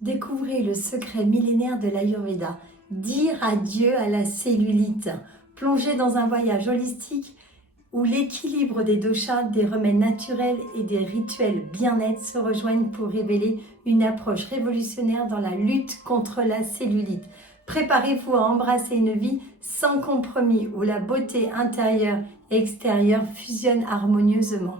Découvrez le secret millénaire de l'Ayurveda. Dire adieu à la cellulite. Plongez dans un voyage holistique où l'équilibre des doshas, des remèdes naturels et des rituels bien-être se rejoignent pour révéler une approche révolutionnaire dans la lutte contre la cellulite. Préparez-vous à embrasser une vie sans compromis où la beauté intérieure et extérieure fusionnent harmonieusement.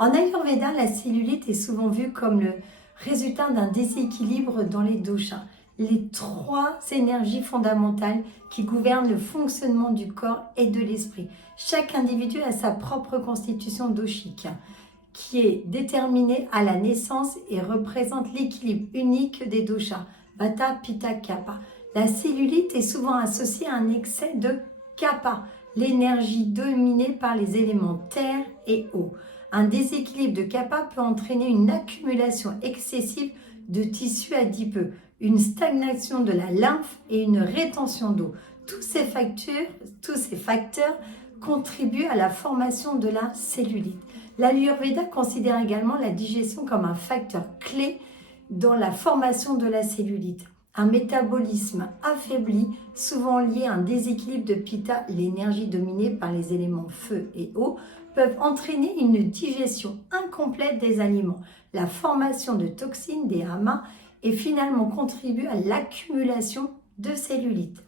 En Ayurveda, la cellulite est souvent vue comme le résultat d'un déséquilibre dans les doshas, les trois énergies fondamentales qui gouvernent le fonctionnement du corps et de l'esprit. Chaque individu a sa propre constitution doshique qui est déterminée à la naissance et représente l'équilibre unique des doshas, Vata, Pitta, Kapha. La cellulite est souvent associée à un excès de Kapha, l'énergie dominée par les éléments terre et eau. Un déséquilibre de Kapha peut entraîner une accumulation excessive de tissus adipeux, une stagnation de la lymphe et une rétention d'eau. Tous ces facteurs contribuent à la formation de la cellulite. L'Ayurveda considère également la digestion comme un facteur clé dans la formation de la cellulite. Un métabolisme affaibli, souvent lié à un déséquilibre de Pitta, l'énergie dominée par les éléments feu et eau, peuvent entraîner une digestion incomplète des aliments, la formation de toxines, des amas, et finalement contribuent à l'accumulation de cellulite.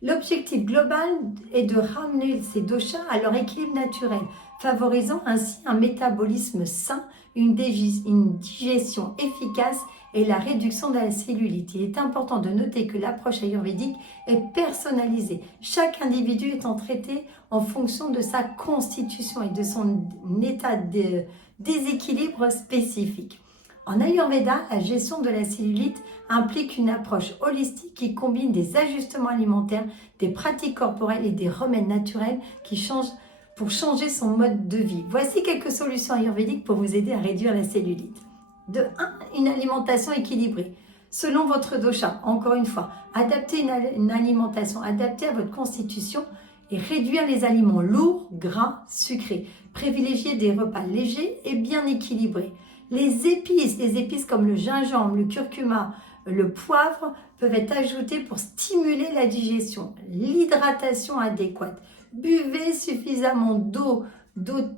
L'objectif global est de ramener ces doshas à leur équilibre naturel, favorisant ainsi un métabolisme sain, une digestion efficace et la réduction de la cellulite. Il est important de noter que l'approche ayurvédique est personnalisée. Chaque individu étant traité en fonction de sa constitution et de son état de déséquilibre spécifique. En Ayurveda, la gestion de la cellulite implique une approche holistique qui combine des ajustements alimentaires, des pratiques corporelles et des remèdes naturels pour changer son mode de vie. Voici quelques solutions ayurvédiques pour vous aider à réduire la cellulite. De 1. Une alimentation équilibrée. Selon votre dosha, encore une fois, adaptez une alimentation adaptée à votre constitution et réduire les aliments lourds, gras, sucrés. Privilégiez des repas légers et bien équilibrés. Les épices comme le gingembre, le curcuma, le poivre peuvent être ajoutées pour stimuler la digestion. L'hydratation adéquate. Buvez suffisamment d'eau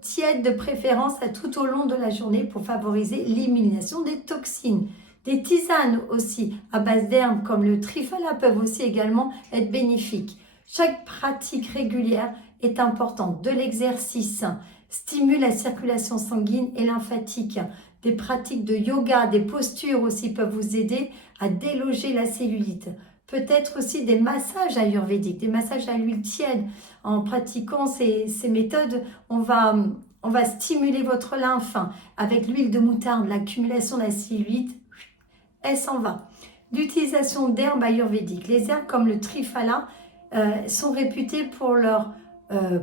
tiède de préférence tout au long de la journée pour favoriser l'élimination des toxines. Des tisanes aussi à base d'herbes comme le triphala peuvent aussi également être bénéfiques. Chaque pratique régulière est importante. De l'exercice stimule la circulation sanguine et lymphatique. Des pratiques de yoga, des postures aussi peuvent vous aider à déloger la cellulite. Peut-être aussi des massages ayurvédiques, des massages à l'huile tiède. En pratiquant ces méthodes, on va stimuler votre lymphe. Avec l'huile de moutarde, l'accumulation de la cellulite, elle s'en va. L'utilisation d'herbes ayurvédiques. Les herbes comme le triphala sont réputées pour leur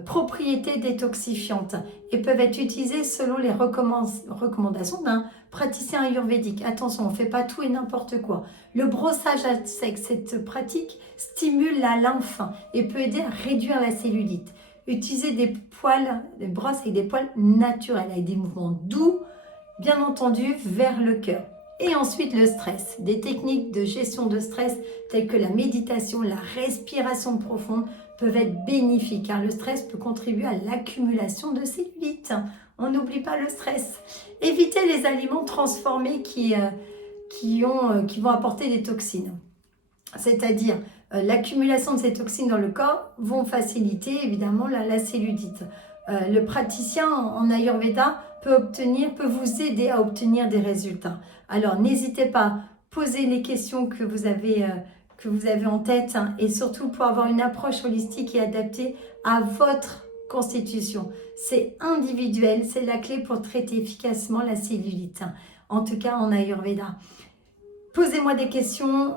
propriétés détoxifiantes et peuvent être utilisées selon les recommandations d'un praticien ayurvédique. Attention, on ne fait pas tout et n'importe quoi. Le brossage à sec, cette pratique stimule la lymphe et peut aider à réduire la cellulite. Utilisez des brosses avec des poils naturels, avec des mouvements doux, bien entendu, vers le cœur. Et ensuite, le stress. Des techniques de gestion de stress telles que la méditation, la respiration profonde peuvent être bénéfiques car le stress peut contribuer à l'accumulation de cellulite. On n'oublie pas le stress. Évitez les aliments transformés qui vont apporter des toxines. C'est-à-dire l'accumulation de ces toxines dans le corps vont faciliter évidemment la cellulite. Le praticien en Ayurveda peut vous aider à obtenir des résultats. Alors n'hésitez pas, posez les questions que vous avez en tête et surtout pour avoir une approche holistique et adaptée à votre constitution. C'est individuel, c'est la clé pour traiter efficacement la cellulite, en tout cas en Ayurveda. Posez-moi des questions,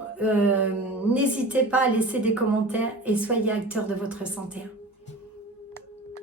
n'hésitez pas à laisser des commentaires et soyez acteurs de votre santé.